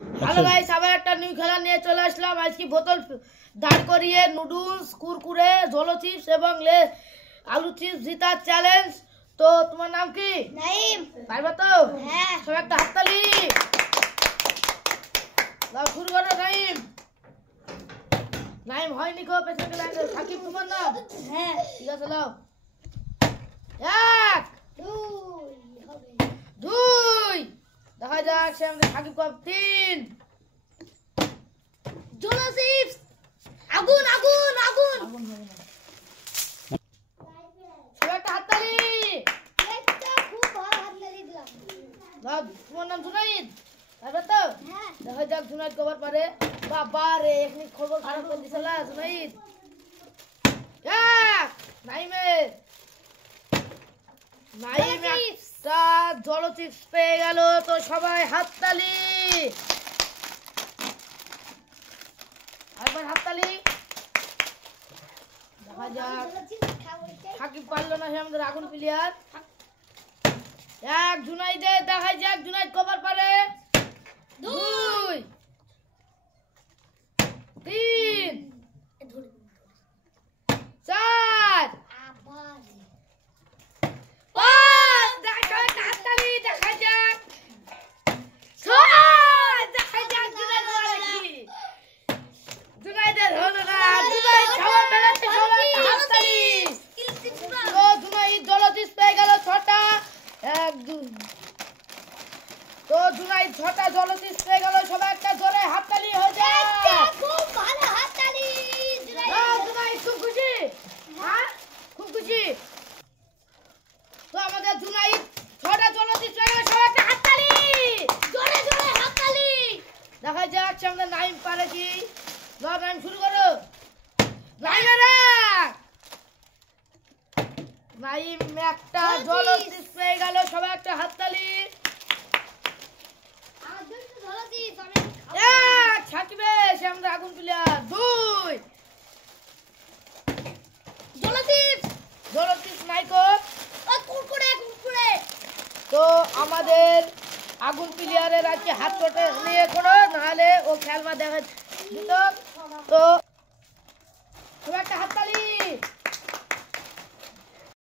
Hello guys, আবার একটা new খেলা নিয়ে চলে আসলাম। আজকে বোতল দাঁড় করিয়ে নুডলস, কুরকুরে, জলো চিপস এবং আলু চিপস জিতার চ্যালেঞ্জ। তো তোমার নাম কি? নাইম। পারবে তো? হ্যাঁ। সব একটা হাততালি দাও, শুরু করো। নাইম নাইম হয়নি গো, পেছনে লাগে। সাকিব তোমার নাম? হ্যাঁ। ঠিক আছে, দাও। এক, দুই, দেখা যাক সে আমাদের সাকিব কব। তিন, জলো চিপস। আগুন আগুন আগুন। সব একটা হাততালি একটা খুব ভালো হাততালি দিলাম। দাও। তোমার নাম জুনাইদ, পারবে তো? হ্যাঁ। দেখা যাক জুনাইদ কবার পারে। বাবা রে, এখনি খবর খারাপ করে দিছিল জুনাইদ। এক, নাইমের নাইম একটা জলো চিপস পেয়ে গেল। তো সবাই হাততালি, একবার হাততালি। দেখা যাক সাকিব পারলো না, সে আমাদের আগুন প্লেয়ার। এক জুনাইদে, দেখা যাক জুনাইদ কবার পারে। দুই, তিন, চার, পাঁচ, দেখা যাক হাততালি। দেখা যাক ছয়, দেখা যাক জুনাইদ পারে কি। জুনাইদের হলো না, জুনাইদ খাবার ফেলাতে সবাই হাততালি। তো জুনাইদ জলো চিপস পেয়ে গেল 6টা। এক, দুই। তো জুনাইদ 6টা জলো চিপস পেয়ে গেল। সবাই একটা জোরে হাততালি হয়ে যায়। খুব ভালো হাততালি। জুনাইদ খুব খুশি? হ্যাঁ, খুব খুশি। তো আমাদের জুনাইদ 6টা জলো চিপস পেয়ে গেল। সবাই একটা হাততালি, জোরে জোরে হাততালি। দেখা যাক সে আমাদের নাইম পারে কি। নাইম শুরু করো। নাইমের নাইম একটা জলো চিপস পেয়ে গেল। সবাই একটা হাততালি। আমার জন্য জলো চিপস আমি এক, সাকিবে সে আমাদের আগুন প্লেয়ার। দুই, জলো চিপস। জলো চিপস নাইকো। ও কুরকুরে কুরকুরে। তো আমাদের আগুন প্লেয়ারের আজকে হাত চটে নিয়ে করো, নাহলে ও খেলবা দেখা দিত। তো খুব একটা হাততালি।